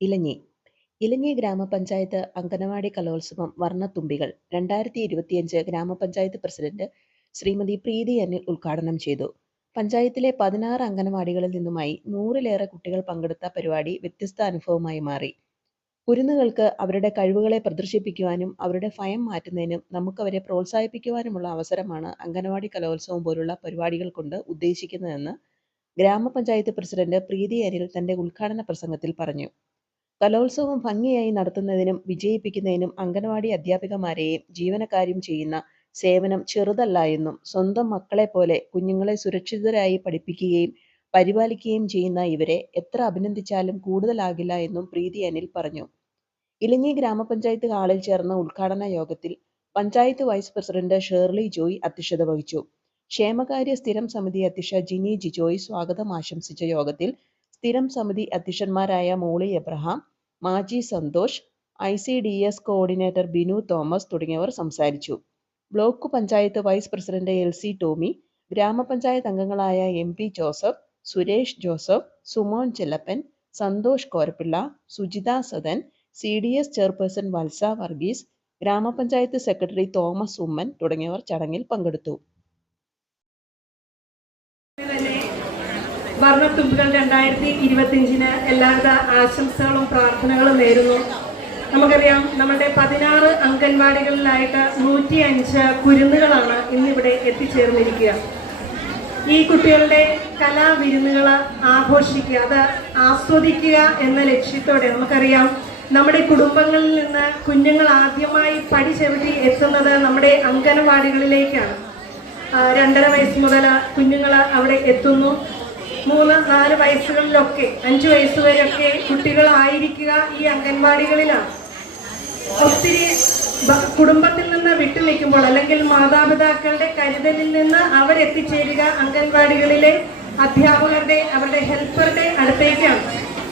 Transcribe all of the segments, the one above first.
ഇലഞ്ഞി. ഇലഞ്ഞി ഗ്രാമപഞ്ചായത്ത് അങ്കണവാടി കലോത്സവം വർണത്തുമ്പികൾ രണ്ടായിരത്തി ഇരുപത്തിയഞ്ച് ഗ്രാമപഞ്ചായത്ത് പ്രസിഡന്റ് ശ്രീമതി പ്രീതി അനിൽ ഉദ്ഘാടനം ചെയ്തു. പഞ്ചായത്തിലെ പതിനാറ് അംഗനവാടികളിൽ നിന്നുമായി നൂറിലേറെ കുട്ടികൾ പങ്കെടുത്ത പരിപാടി വ്യത്യസ്ത അനുഭവമായി മാറി. കുരുന്നുകൾക്ക് അവരുടെ കഴിവുകളെ പ്രദർശിപ്പിക്കുവാനും അവരുടെ ഭയം മാറ്റുന്നതിനും നമുക്കവരെ പ്രോത്സാഹിപ്പിക്കുവാനുമുള്ള അവസരമാണ് അംഗനവാടി കലോത്സവം പോലുള്ള പരിപാടികൾ കൊണ്ട് ഉദ്ദേശിക്കുന്നതെന്ന് ഗ്രാമപഞ്ചായത്ത് പ്രസിഡന്റ് പ്രീതി അനിൽ തന്റെ ഉദ്ഘാടന പ്രസംഗത്തിൽ പറഞ്ഞു. കലോത്സവം ഭംഗിയായി നടത്തുന്നതിനും വിജയിപ്പിക്കുന്നതിനും അംഗനവാടി അധ്യാപികമാരെയും ജീവനക്കാരും ചെയ്യുന്ന സേവനം ചെറുതല്ല എന്നും സ്വന്തം മക്കളെ പോലെ കുഞ്ഞുങ്ങളെ സുരക്ഷിതരായി പഠിപ്പിക്കുകയും പരിപാലിക്കുകയും ചെയ്യുന്ന ഇവരെ എത്ര അഭിനന്ദിച്ചാലും കൂടുതലാകില്ല എന്നും പ്രീതി അനിൽ പറഞ്ഞു. ഇലഞ്ഞി ഗ്രാമപഞ്ചായത്ത് ഹാളിൽ ചേർന്ന ഉദ്ഘാടന യോഗത്തിൽ പഞ്ചായത്ത് വൈസ് പ്രസിഡന്റ് ഷേർലി ജോയ് അധ്യക്ഷത വഹിച്ചു. ക്ഷേമകാര്യ സ്ഥിരം സമിതി അധ്യക്ഷ ജിനി ജിജോയ് സ്വാഗതം ആശംസിച്ച യോഗത്തിൽ സ്ഥിരം സമിതി അധ്യക്ഷന്മാരായ Molly Abraham Maji Santhosh I C D S coordinator Binu Thomas തുടങ്ങിയവർ സംസാരിച്ചു. Block panchayat vice president L C Tomy ഗ്രാമപഞ്ചായത്ത് അംഗങ്ങളായ M P Joseph Suresh Joseph Sumon Chellappan Santhosh Korappilla Sujitha Sadan C D S chairperson Valsa Varghese ഗ്രാമപഞ്ചായത്ത് secretary Thomas Oommen തുടങ്ങിയവർ ചടങ്ങിൽ പങ്കെടുത്തു. വർണത്തുമ്പുകൾ രണ്ടായിരത്തി ഇരുപത്തിയഞ്ചിന് എല്ലാവിധ ആശംസകളും പ്രാർത്ഥനകളും നേരുന്നു. നമുക്കറിയാം നമ്മുടെ പതിനാറ് അംഗൻവാടികളിലായിട്ട് നൂറ്റി അഞ്ച് കുരുന്നുകളാണ് ഇന്നിവിടെ എത്തിച്ചേർന്നിരിക്കുക. ഈ കുട്ടികളുടെ കലാവിരുന്നുകൾ ആഘോഷിക്കുക അത് ആസ്വദിക്കുക എന്ന ലക്ഷ്യത്തോടെ നമുക്കറിയാം നമ്മുടെ കുടുംബങ്ങളിൽ നിന്ന് കുഞ്ഞുങ്ങൾ ആദ്യമായി പടി എത്തുന്നത് നമ്മുടെ അംഗനവാടികളിലേക്കാണ് ആ, രണ്ടര വയസ്സ് മുതൽ കുഞ്ഞുങ്ങൾ അവിടെ എത്തുന്നു. മൂന്ന് നാല് വയസ്സുകളിലൊക്കെ അഞ്ചു വയസ്സുവരെയൊക്കെ കുട്ടികളായിരിക്കുക ഈ അംഗൻവാടികളിലാണ്. ഒത്തിരി കുടുംബത്തിൽ നിന്ന് വിട്ടു നിൽക്കുമ്പോൾ അല്ലെങ്കിൽ മാതാപിതാക്കളുടെ കരുതലിൽ നിന്ന് അവരെത്തിച്ചേരുക അംഗൻവാടികളിലെ അധ്യാപകരുടെ അവരുടെ ഹെൽപ്പറുടെ അടുത്തേക്കാണ്.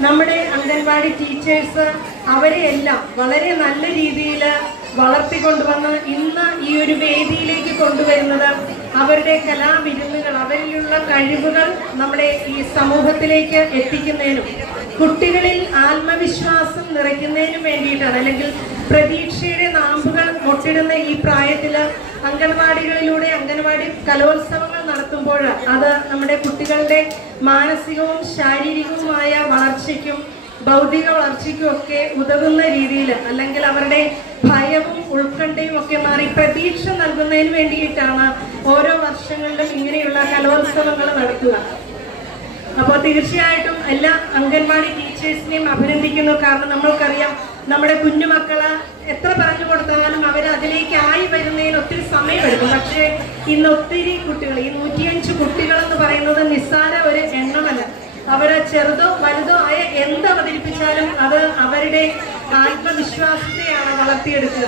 നമ്മുടെ അംഗൻവാടി ടീച്ചേഴ്സ് അവരെയെല്ലാം വളരെ നല്ല രീതിയിൽ വളർത്തിക്കൊണ്ടുവന്ന് ഇന്ന് ഈ ഒരു വേദിയിലേക്ക് കൊണ്ടുവരുന്നത് അവരുടെ കലാവിരുന്നുകൾ അവരിലുള്ള കഴിവുകൾ നമ്മുടെ ഈ സമൂഹത്തിലേക്ക് എത്തിക്കുന്നതിനും കുട്ടികളിൽ ആത്മവിശ്വാസം നിറയ്ക്കുന്നതിനും വേണ്ടിയിട്ടാണ്. അല്ലെങ്കിൽ പ്രതീക്ഷയുടെ നാമ്പുകൾ മുട്ടിടുന്ന ഈ പ്രായത്തിൽ അംഗൻവാടികളിലൂടെ അംഗൻവാടി കലോത്സവങ്ങൾ നടത്തുമ്പോൾ അത് നമ്മുടെ കുട്ടികളുടെ മാനസികവും ശാരീരികവുമായ വളർച്ചയ്ക്കും ഭൗതിക വളർച്ചയ്ക്കും ഒക്കെ ഉതകുന്ന രീതിയിൽ അല്ലെങ്കിൽ അവരുടെ ഭയവും ഉത്കണ്ഠയും ഒക്കെ മാറി പ്രതീക്ഷ നൽകുന്നതിന് വേണ്ടിയിട്ടാണ് ഓരോ വർഷങ്ങളിലും ഇങ്ങനെയുള്ള കലോത്സവങ്ങൾ നടത്തുക അപ്പോൾ തീർച്ചയായിട്ടും എല്ലാ അംഗൻവാടി ടീച്ചേഴ്സിനെയും അഭിനന്ദിക്കുന്നു. കാരണം നമ്മൾക്കറിയാം നമ്മുടെ കുഞ്ഞുമക്കൾ എത്ര പറഞ്ഞു കൊടുത്താലും അവർ അതിലേക്ക് ആയി വരുന്നതിന് ഒത്തിരി സമയമെടുക്കും. പക്ഷേ ഇന്ന് ഒത്തിരി കുട്ടികൾ ഈ നൂറ്റിയഞ്ച് കുട്ടികൾ എന്ന് പറയുന്നത് നിസ്സാര ഒരു എണ്ണമല്ല. അവർ ചെറുതോ വലുതോ ആയ എന്ത് അവതരിപ്പിച്ചാലും അത് അവരുടെ ആത്മവിശ്വാസത്തെയാണ് വളർത്തിയെടുക്കുക.